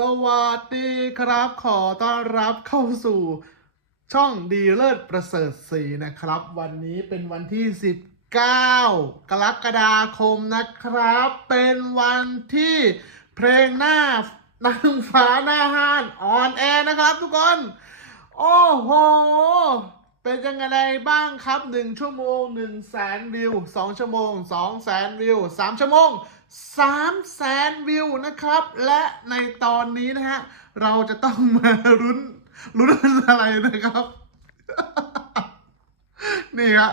สวัสดีครับ ขอต้อนรับเข้าสู่ช่องดีเลิศประเสริฐศรีนะครับ วันนี้เป็นวันที่ 19 กรกฎาคมนะครับ เป็นวันที่เพลงหน้านางฟ้าหน้าห้านออนแอร์นะครับทุกคน โอ้โห เป็นยังไงบ้างครับ 1 ชั่วโมง1แสนวิว 2 ชั่วโมง2แสนวิว 3 ชั่วโมง 3แสนวิวนะครับ และในตอนนี้นะฮะ เราจะต้องมาลุ้นลุ้นอะไรนะครับ นี่ฮะ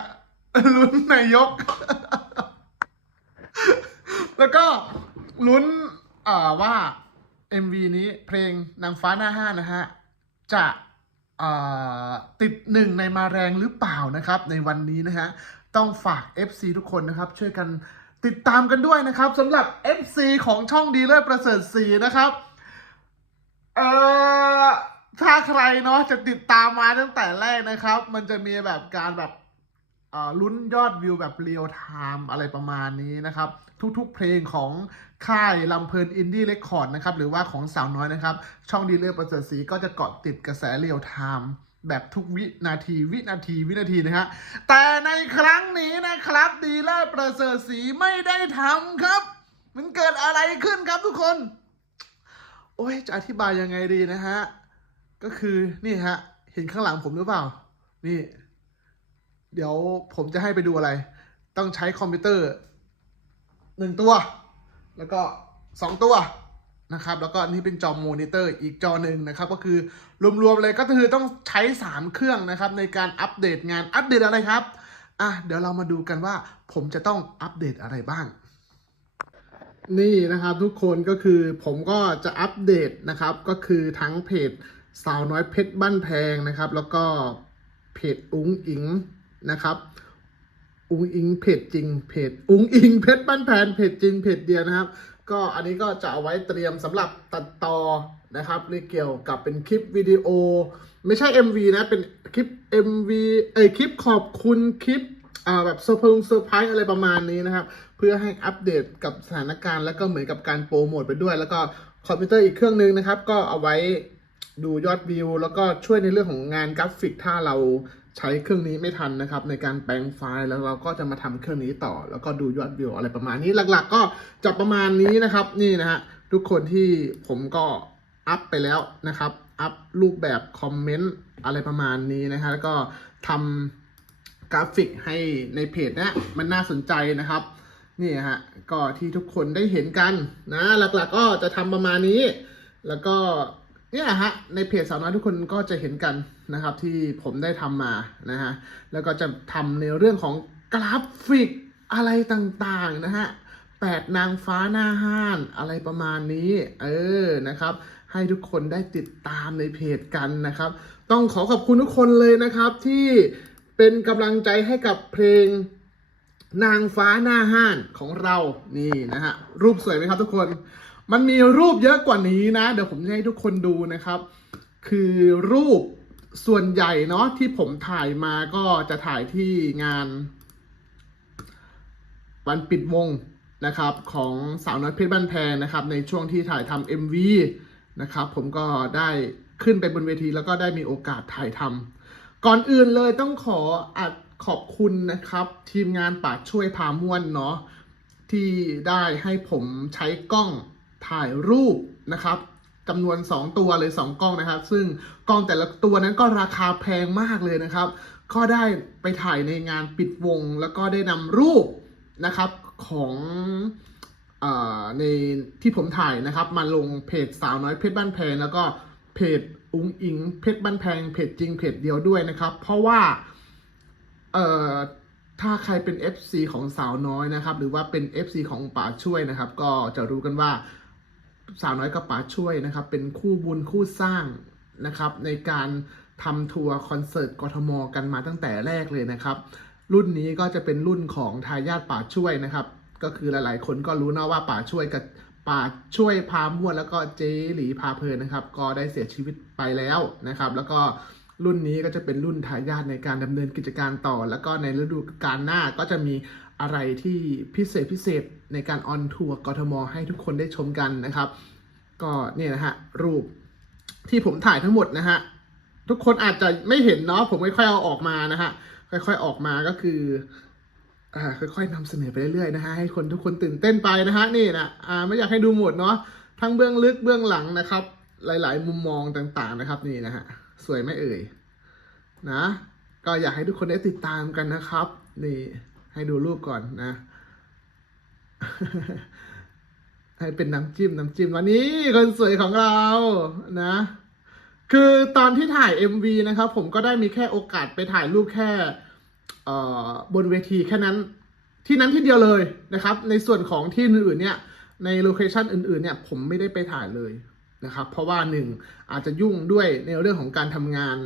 ลุ้นนายก แล้วก็ลุ้นเอ่อว่า MV นี้เพลงนางฟ้าหน้าห้านะฮะ จะติดหนึ่งในมาแรงหรือเปล่านะครับ ในวันนี้นะฮะ ต้องฝาก FC ทุกคนนะครับ ช่วยกัน ติดตามกันด้วยนะครับสำหรับ FC ของช่องดีเลิศประเสริฐศรีนะครับ เอ่อถ้าใครเนาะจะติดตามมาตั้งแต่แรกนะครับ มันจะมีแบบการแบบเอ่อลุ้นยอดวิวแบบเรียลไทม์อะไรประมาณนี้นะครับ ทุกๆเพลงของค่ายลำเพลินอินดี้เรคคอร์ดนะครับ หรือว่าของสาวน้อยนะครับ ช่องดีเลอร์ประเสริฐศรีก็จะเกาะติดกระแสเรียลไทม์ แบบทุกวินาทีวินาทีวินาทีนะฮะ แต่ในครั้งนี้นะครับ ดีเลอร์ประเสริฐศรีไม่ได้ทำครับ มันเกิดอะไรขึ้นครับทุกคน โอ้ยจะอธิบายยังไงดีนะฮะ ก็คือนี่ฮะ เห็นข้างหลังผมหรือเปล่า นี่ เดี๋ยวผมจะให้ไปดูอะไร ต้องใช้คอมพิวเตอร์หนึ่งตัว แล้วก็สองตัว นะครับแล้วก็อันนี่เป็นจอมอนิเตอร์อีกจอหนึ่งนะครับก็คือรวมๆเลยก็คือต้องใช้ 3 เครื่องนะครับในการอัปเดตงานอัปเดตอะไรครับอะเดี๋ยวเรามาดูกันว่าผมจะต้องอัปเดตอะไรบ้าง นี่นะครับทุกคนก็คือผมก็จะอัปเดตนะครับก็คือทั้งเพจสาวน้อยเพชรบ้านแพงนะครับ แล้วก็เพจอุ้งอิงนะครับอุ้งอิงเพจจริงเพจอุ้งอิงเพชรบ้านแพนเพจจริงเพจเดียวนะครับ ก็อันนี้ก็จะเอาไว้เตรียมสำหรับตัดต่อนะครับเรื่อเกี่ยวกับเป็นคลิปวิดีโอ ไม่ใช่ MV นะเป็นคลิป MV เอ้ยคลิปขอบคุณคลิปอ่าแบบเซอร์พงเซอร์ไพรส์อะไรประมาณนี้นะครับ เพื่อให้อัปเดตกับสถานการณ์แล้วก็เหมือนกับการโปรโมทไปด้วย แล้วก็คอมพิวเตอร์อีกเครื่องนึงนะครับ ก็เอาไว้ดูยอดวิว แล้วก็ช่วยในเรื่องของงานกราฟิกถ้าเรา ใช้เครื่องนี้ไม่ทันนะครับในการแปลงไฟล์แล้วเราก็จะมาทำเครื่องนี้ต่อ แล้วก็ดูยอดวิวอะไรประมาณนี้หลักๆ ก็จะประมาณนี้นะครับนี่นะฮะทุกคนที่ผมก็อัพไปแล้วนะครับอัพรูปแบบคอมเมนต์อะไรประมาณนี้นะฮะแล้วก็ทำกราฟิกให้ในเพจเนี้ยมันน่าสนใจนะครับนี่ฮะก็ที่ทุกคนได้เห็นกันนะหลักๆก็จะทำประมาณนี้ แล้วก็ เนี่ยฮะในเพจสาวน้อยทุกคนก็จะเห็นกันนะครับที่ผมได้ทำมานะฮะแล้วก็จะทำในเรื่องของกราฟิกอะไรต่างๆนะฮะแปดนางฟ้าหน้าห้านอะไรประมาณนี้ เออนะครับ ให้ทุกคนได้ติดตามในเพจกันนะครับ ต้องขอขอบคุณทุกคนเลยนะครับที่เป็นกำลังใจให้กับเพลงนางฟ้าหน้าห้านของเรานี่นะฮะรูปสวยไหมครับทุกคน มันมีรูปเยอะกว่านี้นะ เดี๋ยวผมจะให้ทุกคนดูนะครับ คือรูปส่วนใหญ่เนาะที่ผมถ่ายมาก็จะถ่ายที่งาน วันปิดวงนะครับของสาวน้อยเพชรบ้านแพงนะครับ ในช่วงที่ถ่ายทำ MV นะครับ ผมก็ได้ขึ้นไปบนเวทีแล้วก็ได้มีโอกาสถ่ายทำก่อนอื่นเลยต้องขออัดขอบคุณนะครับ ทีมงานป่าช่วยพาม่วนเนาะที่ได้ให้ผมใช้กล้อง ถ่ายรูปนะครับจำนวน 2 ตัวเลย 2 กล้องนะครับ ซึ่งกล้องแต่ละตัวนั้นก็ราคาแพงมากเลยนะครับ ก็ได้ไปถ่ายในงานปิดวง แล้วก็ได้นำรูปนะครับของอในที่ผมถ่ายนะครับ มาลงเพจสาวน้อยเพชรบ้านแพงแล้วก็เพจอุ้งอิงเพชรบ้านแพงเพจจริงเพจเดียวด้วยนะครับ เพราะว่าเอ่อถ้าใครเป็น FC ของสาวน้อยนะครับ หรือว่าเป็น FC ของป๋าช่วยนะครับ ก็จะรู้กันว่า สาวน้อยกับป๋าช่วยนะครับ เป็นคู่บุญคู่สร้างนะครับ ในการทำทัวร์คอนเสิร์ตกทมกันมาตั้งแต่แรกเลยนะครับ รุ่นนี้ก็จะเป็นรุ่นของทายาทป๋าช่วยนะครับ ก็คือหลายๆ คนก็รู้นะว่าป๋าช่วยกับป๋าช่วยพาม่วนแล้วก็เจหลีพาเพลินนะครับ ก็ได้เสียชีวิตไปแล้วนะครับ แล้วก็ รุ่นนี้ก็จะเป็นรุ่นทายาทในการดำเนินกิจการต่อ แล้วก็ในฤดูกาลหน้าก็จะมีอะไรที่พิเศษพิเศษในการออนทัวร์กทม ให้ทุกคนได้ชมกันนะครับ ก็เนี่ยนะฮะรูปที่ผมถ่ายทั้งหมดนะฮะทุกคนอาจจะไม่เห็นเนาะผมค่อยๆเอาออกมานะฮะค่อยๆออกมาก็คืออ่าค่อยๆนำเสนอไปเรื่อยๆนะฮะให้คนทุกคนตื่นเต้นไปนะฮะนี่นะอ่าไม่อยากให้ดูหมดเนาะทั้งเบื้องลึกเบื้องหลังนะครับ หลายๆ มุมมองต่างๆนะครับนี่นะฮะ สวยไม่เอ่ย นะ ก็อยากให้ทุกคนได้ติดตามกันนะครับ นี่ให้ดูรูปก่อนนะ ให้เป็นน้ำจิ้มน้ำจิ้มวันนี้คนสวยของเรานะ คือตอนที่ถ่าย MV นะครับ ผมก็ได้มีแค่โอกาสไปถ่ายรูปแค่บนเวทีแค่นั้นที่นั้นที่เดียวเลยนะครับ ในส่วนของที่อื่นๆเนี่ยในโลเคชันอื่นๆเนี่ยผมไม่ได้ไปถ่ายเลย นะครับ เพราะว่าหนึ่งอาจจะยุ่งด้วยในเรื่องของการทำงาน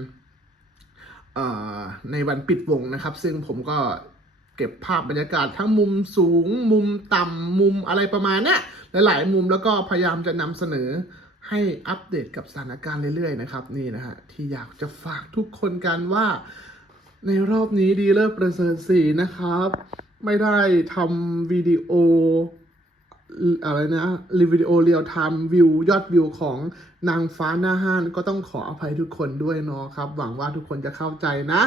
ในวันปิดวงนะครับ ซึ่งผมก็เก็บภาพบรรยากาศทั้งมุมสูง มุมต่ำมุมอะไรประมาณนี้หลาย ๆ มุมแล้วก็พยายามจะนำเสนอให้อัปเดตกับสถานการณ์เรื่อย ๆ นะครับ นี่นะฮะที่อยากจะฝากทุกคนกันว่าในรอบนี้ดีเลิศประเสริฐสีนะครับ ไม่ได้ทำวิดีโอ อะไรนะรีวิดีโอเรียลไทม์วิวยอดวิวของนางฟ้าหน้าห้านก็ต้องขออภัยทุกคนด้วยเนาะครับ หวังว่าทุกคนจะเข้าใจนะ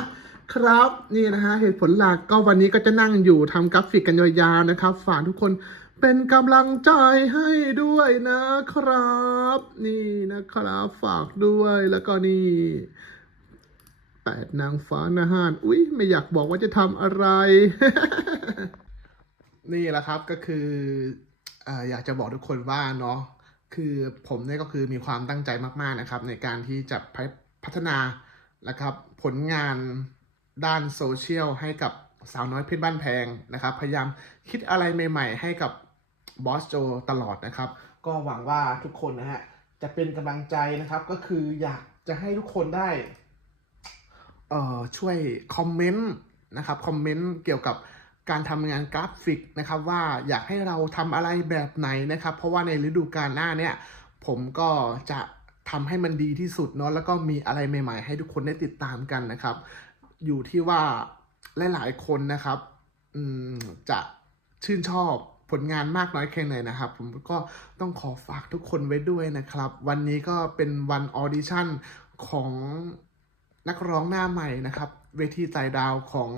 ครับนี่นะฮะเหตุผลหลักก็วันนี้ก็จะนั่งอยู่ทำกราฟิกกันยาวๆนะครับ ฝากทุกคนเป็นกำลังใจให้ด้วยนะครับ นี่นะครับฝากด้วยแล้วก็นี่แปดนางฟ้านาหานอุ๊ยไม่อยากบอกว่าจะทำอะไร นี่แหละครับก็คือ อยากจะบอกทุกคนว่าเนาะคือผมเนี่ยก็คือมีความตั้งใจมากๆนะครับ ในการที่จะพัฒนานะครับ ผลงานด้านโซเชียลให้กับสาวน้อยเพชรบ้านแพงนะครับ พยายามคิดอะไรใหม่ ๆ ให้กับบอสโจตลอดนะครับ ก็หวังว่าทุกคนนะฮะจะเป็นกำลังใจนะครับ ก็คืออยากจะให้ทุกคนได้เอ่อช่วยคอมเมนต์นะครับคอมเมนต์เกี่ยวกับ การทำงานกราฟิกนะครับว่าอยากให้เราทำอะไรแบบไหนนะครับ เพราะว่าในฤดูกาลหน้าเนี่ยผมก็จะทำให้มันดีที่สุดเนาะแล้วก็มีอะไรใหม่ ๆ ให้ทุกคนได้ติดตามกันนะครับ อยู่ที่ว่าหลายๆคนนะครับจะชื่นชอบผลงานมากน้อยแค่ไหนนะครับ ผมก็ต้องขอฝากทุกคนไว้ด้วยนะครับ วันนี้ก็เป็นวันออดิชั่นของ นักร้องหน้าใหม่นะครับ เวทีใจดาวของ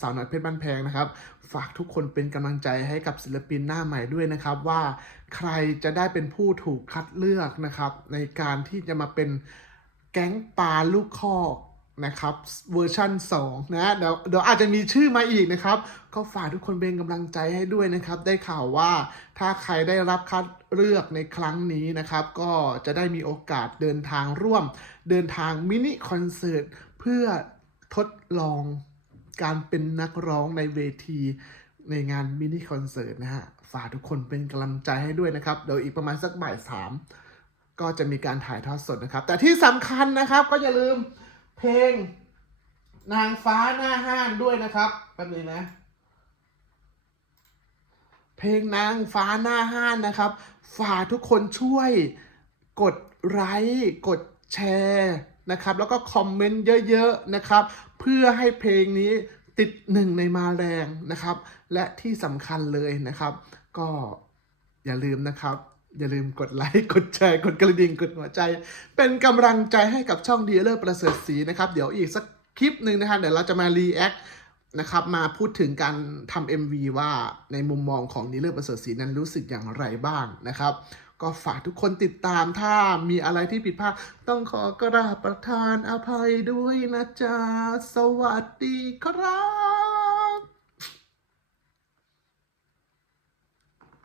สาวน้อยเพชรบ้านแพงนะครับ ฝากทุกคนเป็นกำลังใจให้กับศิลปินหน้าใหม่ด้วยนะครับ ว่าใครจะได้เป็นผู้ถูกคัดเลือกนะครับ ในการที่จะมาเป็นแก๊งปลาลูกคอก นะครับเวอร์ชัน2นะเดี๋ยวเดี๋ยวอาจจะมีชื่อมาอีกนะครับ ก็ฝากทุกคนเป็นกำลังใจให้ด้วยนะครับ ได้ข่าวว่าถ้าใครได้รับคัดเลือกในครั้งนี้นะครับ ก็จะได้มีโอกาสเดินทางร่วม เดินทางมินิคอนเสิร์ตเพื่อทดลองการเป็นนักร้องในเวทีในงานมินิคอนเสิร์ตนะฮะฝากทุกคนเป็นกำลังใจให้ด้วยนะครับ เดี๋ยวอีกประมาณสักบ่ายสามก็จะมีการถ่ายทอดสดนะครับ แต่ที่สำคัญนะครับก็อย่าลืม เพลง นางฟ้าหน้าห้านด้วยนะครับแป๊บนึงนะ เพลงนางฟ้าหน้าห้านนะครับ ฝากทุกคนช่วยกดไลค์กดแชร์นะครับ แล้วก็คอมเมนต์เยอะๆนะครับ เพื่อให้เพลงนี้ติดหนึ่งในมาแรงนะครับ และที่สำคัญเลยนะครับ ก็อย่าลืมนะครับ อย่าลืมกดไลค์ กดแชร์ กดกระดิ่ง กดหัวใจ เป็นกำลังใจให้กับช่องดีเลอร์ประเสริฐศรีนะครับ เดี๋ยวอีกสักคลิปหนึ่งนะครับเดี๋ยวเราจะมารีแอคนะครับ มาพูดถึงการทำ MV ว่าในมุมมองของดีเลอร์ประเสริฐศรีนั้นรู้สึกอย่างไรบ้างนะครับ ก็ฝากทุกคนติดตามถ้ามีอะไรที่ผิดพลาดต้องขอกราบประทานอภัยด้วยนะจ๊ะ สวัสดีครับ